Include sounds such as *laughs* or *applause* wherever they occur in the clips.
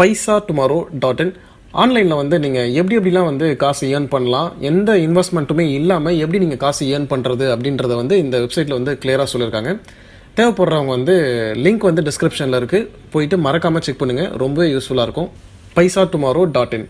Paisa tomorrow dot in ஆன்லைனில் வந்து நீங்கள் எப்படி எப்படிலாம் வந்து காசு ஏர்ன் பண்ணலாம் எந்த இன்வெஸ்ட்மெண்ட்டுமே இல்லாமல் எப்படி நீங்கள் காசு ஏர்ன் பண்ணுறது அப்படின்றத வந்து இந்த வெப்சைட்டில் வந்து கிளியராக சொல்லியிருக்காங்க. தேவைப்படுறவங்க வந்து லிங்க் வந்து டிஸ்கிரிப்ஷனில் இருக்குது போயிட்டு மறக்காமல் செக் பண்ணுங்கள் ரொம்பவே யூஸ்ஃபுல்லாக இருக்கும். பைசா டுமாரோ டாட் இன்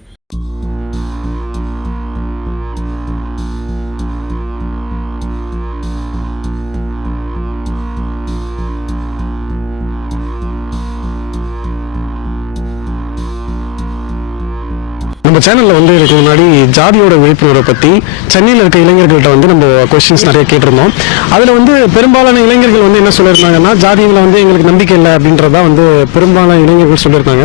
நம்ம சேனலில் வந்து இதுக்கு முன்னாடி ஜாதியோட விழிப்புணர்வை பற்றி சென்னையில் இருக்க இளைஞர்கள்ட்ட வந்து நம்ம கொஸ்டின்ஸ் நிறைய கேட்டிருந்தோம். அதில் வந்து பெரும்பாலான இளைஞர்கள் வந்து என்ன சொல்லியிருந்தாங்கன்னா ஜாதியில் வந்து எங்களுக்கு நம்பிக்கை இல்லை அப்படின்றதா வந்து பெரும்பாலான இளைஞர்கள் சொல்லியிருக்காங்க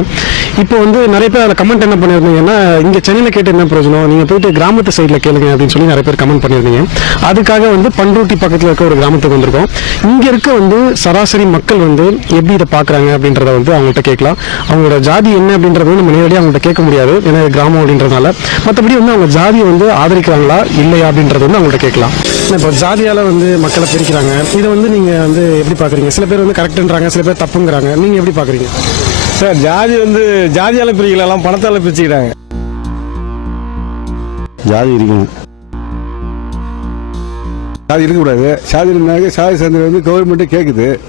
இப்போ வந்து நிறைய பேர் அதில் கமெண்ட் என்ன பண்ணியிருந்தீங்கன்னா இங்கே சென்னையில் கேட்டு என்ன பிரயோஜனம்? நீங்கள் போயிட்டு கிராமத்து சைடில் கேளுங்க அப்படின்னு சொல்லி நிறைய பேர் கமெண்ட் பண்ணியிருந்தீங்க. அதுக்காக வந்து பண்ருட்டி பக்கத்தில் இருக்க ஒரு கிராமத்துக்கு வந்திருக்கோம். இங்கே இருக்க வந்து சராசரி மக்கள் வந்து எப்படி இதை பார்க்குறாங்க அப்படின்றத வந்து அவங்கள்ட்ட கேட்கலாம். அவங்களோட ஜாதி என்ன அப்படின்றத நம்ம நேரடியாக அவங்கள்ட்ட கேட்க முடியாது. ஏன்னா கிராமம் கிராமம் அப்படின்றதுனால மற்றபடி வந்து அவங்க ஜாதியை வந்து ஆதரிக்கிறாங்களா இல்லையா அப்படின்றத வந்து அவங்கள்ட்ட கேட்கலாம். இப்போ ஜாதியால வந்து மக்களை பிரிக்கிறாங்க. இதை வந்து நீங்க வந்து எப்படி பாக்குறீங்க சில பேர் வந்து கரெக்ட்ன்றாங்க சில பேர் தப்புங்கிறாங்க. நீங்க எப்படி பாக்குறீங்க சார் ஜாதி வந்து ஜாதியால பிரிக்கலாம் பணத்தால பிரிச்சுக்கிறாங்க. ஜாதி இருக்கணும். சாதி இருக்கக்கூடாது. சாதி இருந்தாங்க சாதி சான்றிதழ் வந்து கவர்மெண்ட்டே கேட்குது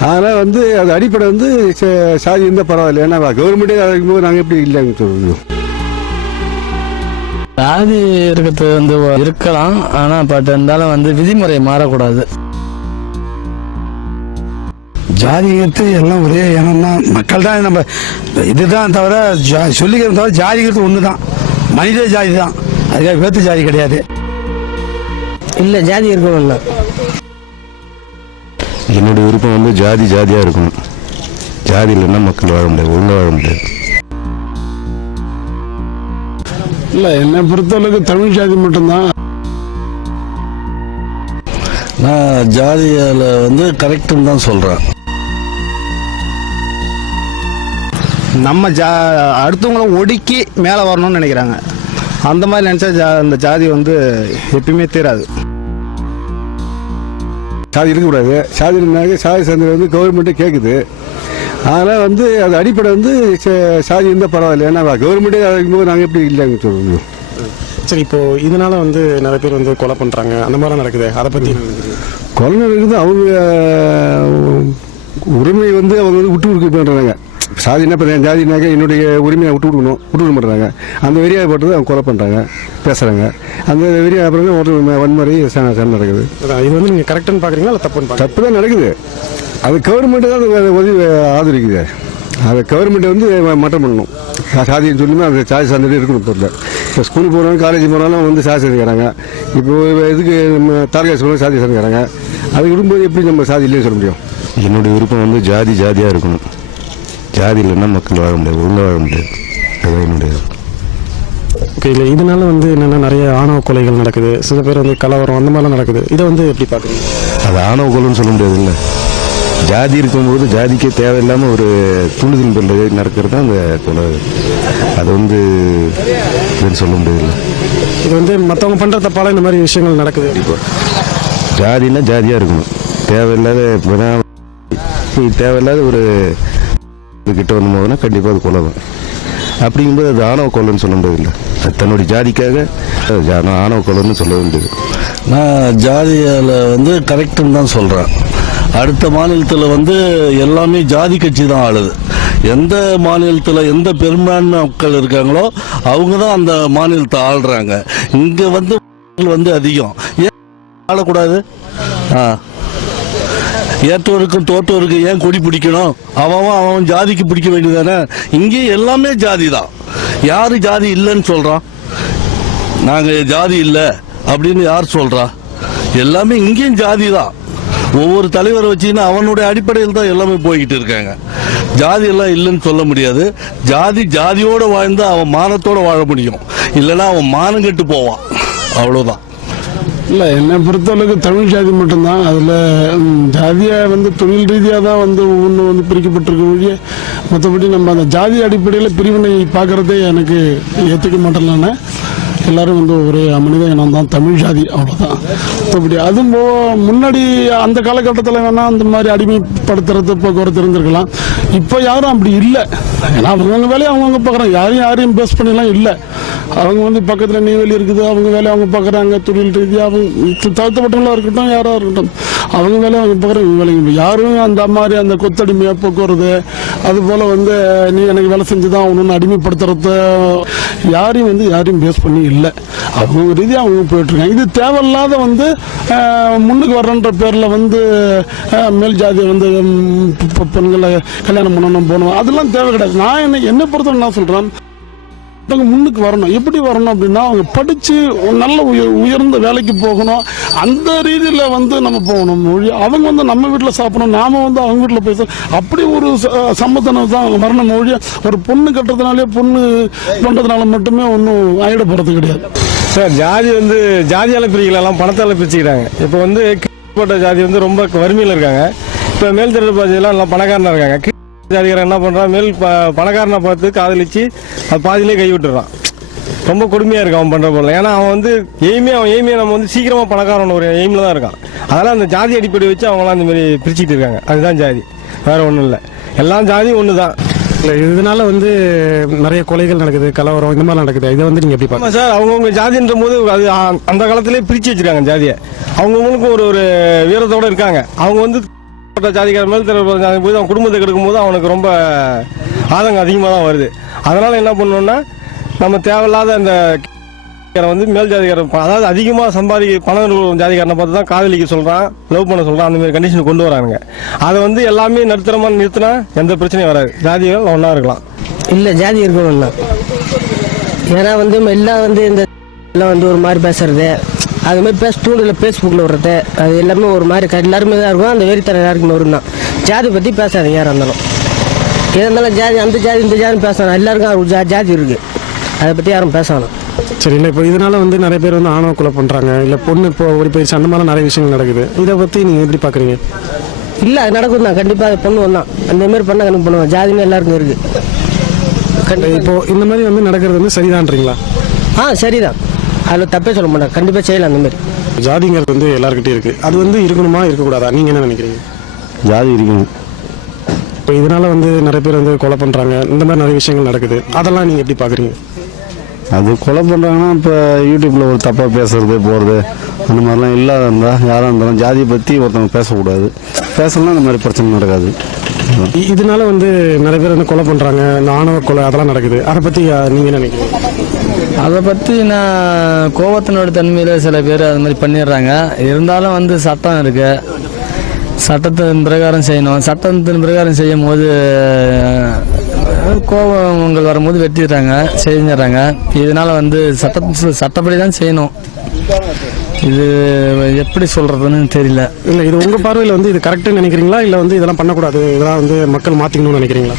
ஆனால் வந்து அது அடிப்படை வந்து ச- சாதி இருந்தால் பரவாயில்ல. ஏன்னா கவர்மெண்ட்டே இருக்கும்போது நாங்கள் எப்படி இல்லைன்னு சொல்ல ஜாதி இருக்கிறது வந்து இருக்கலாம் ஆனா பட் இருந்தாலும் வந்து விதிமுறை மாறக்கூடாது. ஜாதிங்கிறது எல்லாம் ஒரே இனம் தான் மக்கள் தான் நம்ம இதுதான் தவிர ஜா- சொல்லிக்கிறது தவிர ஜாதிங்கிறது ஒன்று தான் மனித ஜாதி தான் அதுக்காக வேத்து ஜாதி கிடையாது. இல்ல ஜாதி இருக்கணும் இல்ல. என்னுடைய விருப்பம் வந்து ஜாதி ஜாதியா இருக்கணும். ஜாதி இல்லைன்னா மக்கள் வாழ முடியாது ஒழுங்கா வாழ முடியாது. இல்லை என்னை பொறுத்தளவுக்கு தமிழ் ஜாதி மட்டும்தான். நான் ஜாதியால வந்து கரெக்டுன்னு தான் சொல்றேன். நம்ம ஜா அடுத்தவங்கள ஒடுக்கி மேலே வரணும்னு நினைக்கிறாங்க. அந்த மாதிரி நினச்சா ஜா அந்த ஜாதி வந்து எப்பயுமே தீராது. சாதி இருக்கக்கூடாது. சாதி இருந்தாங்க சாதி சான்றிதழ் வந்து கவர்மெண்ட்டே கேட்குது ஆனால் வந்து அது அடிப்படை வந்து சாதி இருந்தால் பரவாயில்ல. ஏன்னா கவர்மெண்ட்டே இருக்கும்போது நாங்கள் எப்படி இல்லைன்னு சொல்ல முடியும் சரி இப்போ இதனால வந்து நிறைய பேர் வந்து கொலை பண்றாங்க. அந்த மாதிரிலாம் நடக்குது? அதை என்ன நினைக்கிறீங்க? கொரோனா இருக்குது அவங்க உரிமை வந்து அவங்க வந்து விட்டு கொடுக்க பண்ணுறாங்க சாதினா இப்போ ஜாதினாக்க என்னுடைய உரிமையை விட்டு கொடுக்கணும். விட்டு கொடுக்க மாட்டாங்க அந்த வெறியா போட்டது அவங்க கொலை பண்ணுறாங்க பேசுகிறாங்க அந்த வெறியா அப்புறம் ஒரு வன்முறை நடக்குது. இது வந்து நீங்க கரெக்ட்னு பாக்குறீங்களா இல்ல தப்புன்னு தப்பு தான் நடக்குது. அது கவர்மெண்ட்டு தான் அது உதவி ஆதரிக்குது அது கவர்மெண்ட் வந்து மட்டம் பண்ணணும். சாதின்னு சொல்லுமே அந்த சாதி சான்றிதழ் இருக்கணும் பொருள். இப்போ ஸ்கூல் போகிறவங்க காலேஜ் போனாலும் வந்து சாதி சாதிக்கிறாங்க. இப்போ இதுக்கு தாலுகா ஸ்கூலில் சாதி சாதிக்கிறாங்க. அது விடும்போது எப்படி நம்ம சாதி இல்லைன்னு சொல்ல முடியும்? என்னுடைய விருப்பம் வந்து ஜாதி ஜாதியா இருக்கணும். ஜாதி இல்லைன்னா மக்கள் வாழ முடியாது ஒழுங்கா வாழ முடியாது. அதுதான் என்னுடைய ஓகே இல்லை இதனால வந்து என்னென்னா நிறைய ஆணவ கொலைகள் நடக்குது. சில பேர் வந்து கலவரம் அந்த மாதிரிலாம் நடக்குது. இதை வந்து எப்படி பார்க்குறீங்க? அது ஆணவ கொலைன்னு சொல்ல முடியாது இல்லை. ஜாதி இருக்கும்போது ஜாதிக்கே தேவையில்லாமல் ஒரு தூண்டுதல் பண்ணுறது நடக்கிறது தான் அந்த கொலை. அது வந்து இதுன்னு சொல்ல முடியாது இது வந்து மற்றவங்க பண்ணுற தப்பால இந்த மாதிரி விஷயங்கள் நடக்குது. ஜாதின்னா ஜாதியாக இருக்கணும். தேவையில்லாத இப்ப நீ தேவையில்லாத ஒரு கிட்ட வந்து போதுன்னா கண்டிப்பாக அது கொலை தான். அப்படிங்கும்போது அது ஆணவ கொலைன்னு சொல்ல முடியாது அது தன்னுடைய ஜாதிக்காக ஆணவ கொலைன்னு சொல்ல வேண்டியது. நான் ஜாதியால வந்து கரெக்டுன்னு தான் சொல்றேன். அடுத்த மாநிலத்தில் வந்து எல்லாமே ஜாதி கட்சி தான் ஆளுது. எந்த மாநிலத்தில் எந்த பெரும்பான்மை மக்கள் இருக்காங்களோ அவங்க தான் அந்த மாநிலத்தை ஆள்றாங்க. இங்கே வந்து *laughs* வந்து அதிகம். ஏன் *laughs* ஆளக்கூடாது? ஆ. ஏற்றோருக்கும் தோற்றோருக்கும் ஏன் கொடி பிடிக்கணும்? அவன் அவன் ஜாதிக்கு பிடிக்க வேண்டியதானே இங்கே எல்லாமே ஜாதி தான் யார் ஜாதி இல்லைன்னு சொல்கிறான் நாங்கள் ஜாதி இல்லை அப்படின்னு யார் சொல்கிறா எல்லாமே இங்கேயும் ஜாதி தான் ஒவ்வொரு தலைவரை வச்சுன்னா அவனுடைய அடிப்படையில் தான் எல்லாமே போய்கிட்டு இருக்காங்க. ஜாதி எல்லாம் இல்லைன்னு சொல்ல முடியாது. ஜாதி ஜாதியோடு வாழ்ந்தால் அவன் மானத்தோட வாழ முடியும். இல்லைன்னா அவன் மானம் கெட்டு போவான். அவ்வளோதான் இல்லை என்னை பொறுத்தளவுக்கு தமிழ் ஜாதி மட்டும்தான். அதில் ஜாதியாக வந்து தொழில் ரீதியாக தான் வந்து ஒவ்வொன்று வந்து பிரிக்கப்பட்டிருக்க ஒழிய மற்றபடி நம்ம அந்த ஜாதி அடிப்படையில் பிரிவினை பார்க்குறதே எனக்கு ஏற்றுக்க மாட்டேன் நான். எல்லாரும் வந்து ஒரே மனித இனம் தான் தமிழ் ஜாதி அவ்வளோதான் மற்றபடி அதுவும் போ- முன்னாடி அந்த காலகட்டத்தில் வேணால் அந்த மாதிரி அடிமைப்படுத்துறது போக்குவரத்து இருந்திருக்கலாம். இப்போ யாரும் அப்படி இல்லை. ஏன்னா அவங்கவுங்க வேலையை அவங்கவுங்க பார்க்குறாங்க யாரையும் யாரையும் பேஸ் பண்ணிலாம் இல்லை. அவங்க வந்து பக்கத்தில் நெய்வேலி இருக்குது அவங்க வேலையை அவங்க பார்க்குறாங்க தொழில் ரீதியாக அவங்க தாழ்த்தப்பட்டவங்களாக இருக்கட்டும் யாராக இருக்கட்டும். அவங்க வேலையை அவங்க பார்க்குறாங்க இவங்க வேலைக்கு யாரும் அந்த மாதிரி அந்த கொத்தடிமையாக போக்குவரத்து அதுபோல் வந்து நீ எனக்கு வேலை செஞ்சு தான் ஆகணும்னு அடிமைப்படுத்துறது யாரையும் வந்து யாரையும் பேஸ் பண்ணி இல்லை. அவங்க ரீதியாக அவங்க போயிட்டுருக்காங்க. இது தேவையில்லாத வந்து முன்னுக்கு வர்றன்ற பேரில் வந்து மேல் ஜாதியை வந்து பெண்களை கல்யாணம் பண்ணணும் போகணும். அதெல்லாம் தேவை கிடையாது. நான் என்ன என்னை பொறுத்தவரை என்ன சொல்கிறேன் அவங்க முன்னுக்கு வரணும். எப்படி வரணும் அப்படின்னா அவங்க படித்து நல்ல உயர் உயர்ந்த வேலைக்கு போகணும். அந்த ரீதியில் வந்து நம்ம போகணும். மொழி அவங்க வந்து நம்ம வீட்டில் சாப்பிடணும். நாம வந்து அவங்க வீட்டில் போய் அப்படி ஒரு ச- சம்மத்தனம் தான் அவங்க வரணும் மொழியை ஒரு பொண்ணு கட்டுறதுனாலே பொண்ணு பண்ணுறதுனால மட்டுமே ஒன்றும் ஆயிட போகிறது கிடையாது. சார் ஜாதி வந்து ஜாதியால் பிரிக்கலாம் பணத்தால் பிரிச்சுக்கிறாங்க. இப்போ வந்து கீழ்பட்ட ஜாதி வந்து ரொம்ப வறுமையில் இருக்காங்க. இப்போ மேல்திருப்பாதியெல்லாம் ஜாதியெல்லாம் எல்லாம் பணக்காரனாக இருக்காங்க. ஜாதிகாரன் என்ன பண்ணுறான் மேல் ப பணக்காரனை பார்த்து காதலிச்சு அது பாதியிலே கை விட்டுறான் ரொம்ப கொடுமையாக இருக்கு அவன் பண்ணுற போல ஏன்னா அவன் வந்து எய்மே அவன் எய்மே நம்ம வந்து சீக்கிரமாக பணக்காரன் ஒரு எய்மில் தான் இருக்கான். அதெல்லாம் அந்த ஜாதி அடிப்படை வச்சு அவங்களாம் அந்த மாதிரி பிரிச்சுட்டு இருக்காங்க. அதுதான் ஜாதி. வேற ஒன்றும் இல்லை. எல்லாம் ஜாதியும் ஒன்று தான் இல்லை இதனால வந்து நிறைய கொலைகள் நடக்குது கலவரம் இந்த மாதிரி நடக்குது. இதை வந்து நீங்கள் எப்படி ஆமா சார் அவங்கவுங்க ஜாதின்ற போது அது அந்த காலத்திலே பிரிச்சு வச்சிருக்காங்க ஜாதியை. அவங்கவுங்களுக்கும் ஒரு ஒரு வீரத்தோட இருக்காங்க. அவங்க வந்து ஜாதிக்கார மேல் தர ஜாதி போது அவன் குடும்பத்தை கெடுக்கும் போது அவனுக்கு ரொம்ப ஆதங்கம் அதிகமாக தான் வருது. அதனால என்ன பண்ணணும்னா நம்ம தேவையில்லாத அந்த வந்து மேல் ஜாதிகாரன் அதாவது அதிகமாக சம்பாதி பணம் ஜாதிகாரனை பார்த்து தான் காதலிக்க சொல்கிறான் லவ் பண்ண சொல்கிறான் அந்த மாதிரி கண்டிஷன் கொண்டு வராங்க அதை வந்து எல்லாமே நடுத்தரமாக நிறுத்தினா எந்த பிரச்சனையும் வராது. ஜாதிகள் ஒன்றா இருக்கலாம். இல்லை ஜாதி இருக்கணும் ஏன்னா வந்து எல்லாம் வந்து இந்த எல்லாம் வந்து ஒரு மாதிரி பேசுறது. அது மாதிரி பேச தூண்டில் ஃபேஸ்புக்கில் விடுறது அது எல்லாமே ஒரு மாதிரி எல்லாருமே தான் இருக்கும். அந்த வெறித்தனம் எல்லாருக்குமே வரும் தான். ஜாதி பற்றி பேசாதீங்க யாராக இருந்தாலும். எதாக இருந்தாலும் ஜாதி அந்த ஜாதி இந்த ஜாதி பேசணும். எல்லாருக்கும் ஒரு ஜா- ஜாதி இருக்குது அதை பற்றி யாரும் பேசணும். சரி இல்லை இப்போ இதனால வந்து நிறைய பேர் வந்து ஆணவ கொலை பண்ணுறாங்க இல்லை பொண்ணு இப்போ ஓடி போயிடுச்சு அந்த மாதிரிலாம் நிறைய விஷயங்கள் நடக்குது. இதை பற்றி நீங்கள் எப்படி பார்க்குறீங்க இல்லை அது நடக்கும் தான் கண்டிப்பாக அது பண்ணுவோம் தான் அந்த மாதிரி பண்ண கணக்கு பண்ணுவோம் ஜாதின்னு எல்லாருக்கும் இருக்குது இப்போ இந்த மாதிரி வந்து நடக்கிறது வந்து சரிதான்றீங்களா? ஆ சரிதான். அதில் தப்பே சொல்ல மாட்டேன் கண்டிப்பாக செய்யலாம் அந்த மாதிரி. ஜாதிங்கிறது வந்து எல்லாருக்கிட்டையும் இருக்குது அது வந்து இருக்கணுமா இருக்கக்கூடாதா? நீங்கள் என்ன நினைக்கிறீங்க? ஜாதி இருக்கணும். இப்போ இதனால வந்து நிறைய பேர் வந்து கொலை பண்ணுறாங்க இந்த மாதிரி நிறைய விஷயங்கள் நடக்குது. அதெல்லாம் நீங்கள் எப்படி பார்க்குறீங்க அது கொலை பண்ணுறாங்கன்னா இப்போ யூடியூப்பில் ஒரு தப்பாக பேசுறது போகிறது அந்த மாதிரிலாம் இல்லாத இருந்தால் யாராக இருந்தாலும் ஜாதியை பற்றி ஒருத்தவங்க பேசக்கூடாது. பேசலாம் இந்த மாதிரி பிரச்சனை நடக்காது. இதனால வந்து நிறைய பேர் வந்து கொலை பண்ணுறாங்க இந்த ஆணவ கொலை அதெல்லாம் நடக்குது. அதை பற்றி நீங்கள் என்ன நினைக்கிறீங்க? அதை பற்றி நான் கோபத்தினோட தன்மையில் சில பேர் அது மாதிரி பண்ணிடுறாங்க. இருந்தாலும் வந்து சட்டம் இருக்குது சட்டத்தின் பிரகாரம் செய்யணும். சட்டத்தின் பிரகாரம் செய்யும் போது கோபம் உங்கள் வரும்போது வெட்டிடுறாங்க செஞ்சிடறாங்க. இதனால் வந்து சட்ட சட்டப்படி தான் செய்யணும். இது எப்படி சொல்கிறதுன்னு தெரியல. இல்லை இது உங்கள் பார்வையில் வந்து இது கரெக்டுன்னு நினைக்கிறீங்களா? இல்லை வந்து இதெல்லாம் பண்ணக்கூடாது? இதெல்லாம் வந்து மக்கள் மாற்றிக்கணும்னு நினைக்கிறீங்களா?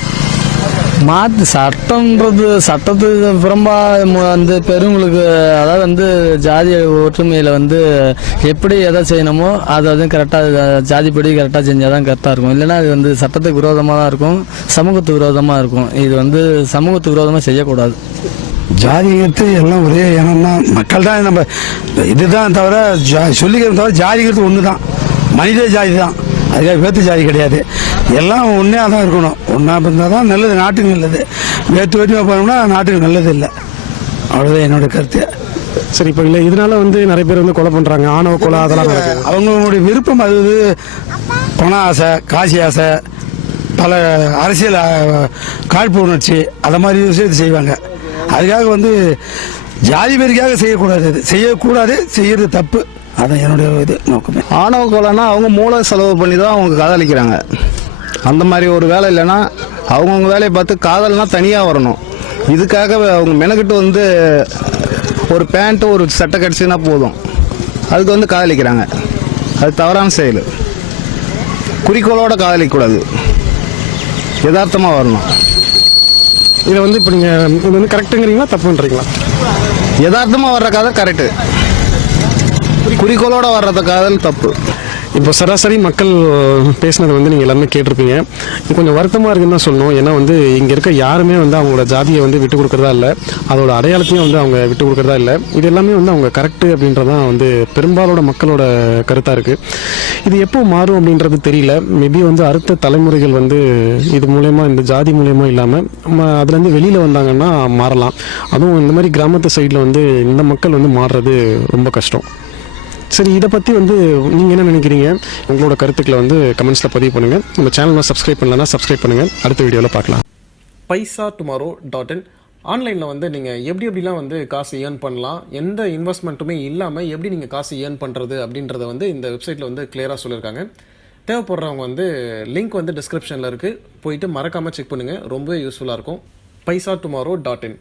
மாற்று சட்டம்ன்றது சட்டத்துக்கு புறம்பா வந்து பெருங்களுக்கு அதாவது வந்து ஜாதி ஒற்றுமையில் வந்து எப்படி எதை செய்யணுமோ அதை வந்து கரெக்டாக ஜாதிப்படி கரெக்டாக செஞ்சால் தான் கரெக்டாக இருக்கும். இல்லைன்னா அது வந்து சட்டத்துக்கு விரோதமாக தான் இருக்கும் சமூகத்துக்கு விரோதமாக இருக்கும். இது வந்து சமூகத்துக்கு விரோதமாக செய்யக்கூடாது. ஜாதிகத்து எல்லாம் ஒரே இனம் தான் மக்கள் தான் நம்ம இதுதான் தவிர ஜா சொல்லிக்கிறது தவிர ஜாதிகிறது ஒன்று தான் மனித ஜாதி தான் அதுக்காக வேத்து ஜாதி கிடையாது. எல்லாம் ஒன்றே தான் இருக்கணும். ஒன்றா இருந்தால் தான் நல்லது நாட்டுக்கு நல்லது. வேத்து வேற்றுமை போனோம்னா நாட்டுக்கு நல்லது இல்லை. அவ்வளோதான் என்னோட கருத்து. சரி இப்போ இல்லை இதனால வந்து நிறைய பேர் வந்து கொலை பண்ணுறாங்க ஆணவ கொலை அதெல்லாம் அவங்களுடைய விருப்பம் அது பண ஆசை காசி ஆசை பல அரசியல் அஹ், காழ்ப்புணர்ச்சி அதை மாதிரி விஷயத்தை செய்வாங்க. அதுக்காக வந்து ஜாதி பேருக்காக செய்யக்கூடாது. செய்யக்கூடாது செய்யறது தப்பு. அதான் என்னுடைய இது நோக்கமே. ஆணவ கொலைனா அவங்க மூளை செலவு பண்ணி தான் அவங்க காதலிக்கிறாங்க. அந்த மாதிரி ஒரு வேலை இல்லைன்னா அவங்கவுங்க வேலையை பார்த்து காதல்னா தனியாக வரணும். இதுக்காக அவங்க மெனக்கிட்டு வந்து ஒரு பேண்ட்டு ஒரு சட்டை கடிச்சுன்னா போதும். அதுக்கு வந்து காதலிக்கிறாங்க. அது தவறான செயல். குறிக்கோளோட காதலிக்கக்கூடாது. யதார்த்தமாக வரணும். இதை வந்து இப்போ நீங்கள் இது வந்து கரெக்டுங்கிறீங்களா தப்புன்றீங்களா? யதார்த்தமாக வர்ற காதல் கரெக்டு குறிக்கோளோட வர்றத காதல் தப்பு. இப்போ சராசரி மக்கள் பேசினதை வந்து நீங்கள் எல்லாமே கேட்டிருப்பீங்க. இது கொஞ்சம் வருத்தமாக இருக்குன்னு தான் சொல்லணும். ஏன்னா வந்து இங்கே இருக்க யாருமே வந்து அவங்களோட ஜாதியை வந்து விட்டு கொடுக்குறதா இல்லை. அதோட அடையாளத்தையும் வந்து அவங்க விட்டு கொடுக்குறதா இல்லை. இது எல்லாமே வந்து அவங்க கரெக்டு அப்படின்றதான் வந்து பெரும்பாலோட மக்களோட கருத்தாக இருக்குது இது எப்போ மாறும் அப்படின்றது தெரியல. மேபி வந்து அடுத்த தலைமுறைகள் வந்து இது மூலயமா இந்த ஜாதி மூலயமா இல்லாமல் அதுலேருந்து வெளியில் வந்தாங்கன்னா மாறலாம். அதுவும் இந்த மாதிரி கிராமத்து சைடில் வந்து இந்த மக்கள் வந்து மாறுறது ரொம்ப கஷ்டம். சரி இதை பற்றி வந்து நீங்கள் என்ன நினைக்கிறீங்க? உங்களோட கருத்துக்களை வந்து கமெண்ட்ஸில் பதிவு பண்ணுங்கள் நம்ம சேனலில் சப்ஸ்கிரைப் பண்ணலன்னா சப்ஸ்கிரைப் பண்ணுங்கள் அடுத்த வீடியோவில் பார்க்கலாம். பைசா டுமாரோ டாட் இன் ஆன்லைனில் வந்து நீங்கள் எப்படி எப்படிலாம் வந்து காசு ஏர்ன் பண்ணலாம் எந்த இன்வெஸ்ட்மெண்ட்டுமே இல்லாமல் எப்படி நீங்கள் காசு ஏர்ன் பண்ணுறது அப்படின்றத வந்து இந்த வெப்சைட்டில் வந்து கிளியராக சொல்லியிருக்காங்க தேவைப்படுறவங்க வந்து லிங்க் வந்து டிஸ்கிரிப்ஷனில் இருக்குது போயிட்டு மறக்காமல் செக் பண்ணுங்கள் ரொம்பவே யூஸ்ஃபுல்லாக இருக்கும். பைசா டுமாரோ டாட் இன்